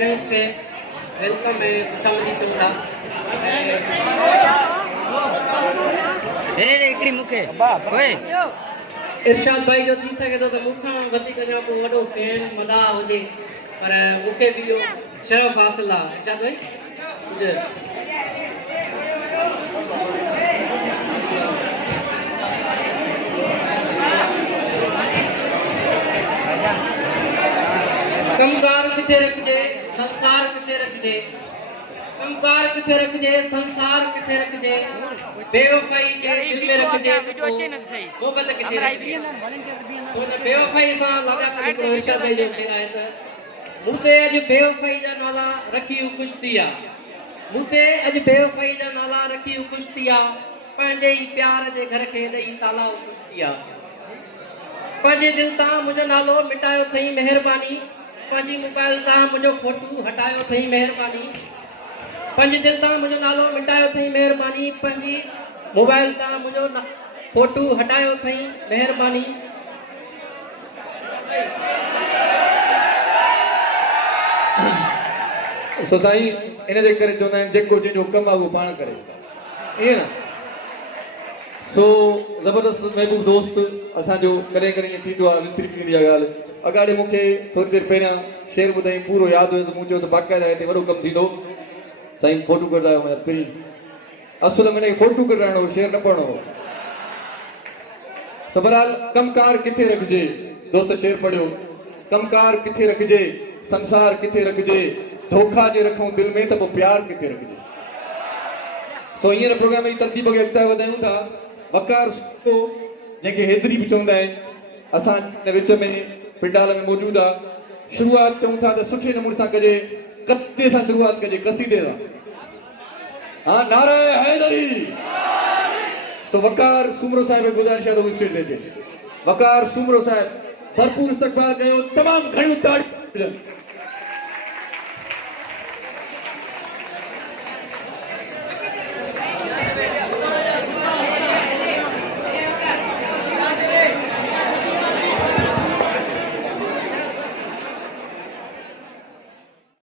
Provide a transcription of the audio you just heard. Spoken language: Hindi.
ऑडियंस के वेलकम है खुशामदी चूंगा रे हिकिड़ी मूंखे ओए इरशाद भाई जो थी सके तो मूंखां वधीक अञा को वॾो फैन मदा हुजे पर मूंखे बि इहो शरफ़ हासिल आहे इरशाद भाई जी कमकार किथे रखजे संसार किथे रखजे कमकार किथे रखजे संसार किथे रखजे बेवफाई के दिल में रखजे मोहब्बत किथे रखजे तो बेवफाई सा लगा तो इरशाद भाई जो कहे त मुते अज बेवफाई जा नाला रखी कुश्तिया मुते अज बेवफाई जा नाला रखी कुश्तिया पंहिंजे ही प्यार जे घर के ॾेई ताला कुश्तिया पंहिंजे दिल तां मुंहिंजो नालो मिटायो अथई महिरबानी पंहिंजी मोबाइल तां मुंहिंजो फोटू हटायो अथई महिरबानी पंहिंजे दिल तां मुंहिंजो नालो मिटायो अथई महिरबानी पंहिंजी मोबाइल तां मुंहिंजो फोटू हटायो अथई महिरबानी सो साईं इन जे करे चवंदा आहिनि जेको जंहिंजो कमु आहे उहो पाण करे ईअं न सो ज़बरदस्त महबूब दोस्त असांजो कॾहिं कॾहिं ईअं थींदो आहे विसरी पवंदी आहे ॻाल्हि अगाड़े मूंखे थोरी देरि पहिरियां शेर ॿुधाईं पूरो यादि हुयुसि मूं चयो त बाक़ाइदा हिते वॾो कमु थींदो साईं फोटू कढायो हुया पहिरीं असुल में फोटू कढाइणो हो शेर न पढ़णो हो सो बहरहाल कमकार किथे रखिजे दोस्त शेर पढ़ियो कमकार किथे रखिजे संसार किथे रखिजे धोखा जे रखूं दिल में त पोइ प्यार किथे रखिजे सो हींअर प्रोग्राम जी तरतीब खे अॻिते वधायूं था वकार को जंहिंखे हेदरी बि चवंदा आहिनि असां विच में पिंडाल में मौजूदु आहे शुरूआत चऊं था त सुठे नमूने सां कजे कते सां शुरूआत कजे कसीदे सां हाँ नारे हैदरी सो वकार सुमरो साहिब गुज़ारिश आहे त उहो स्टेज ते अचे वकार सुमरो साहिब भरपूर इस्तक़बाल कयो तमामु घणियूं ताड़ियूं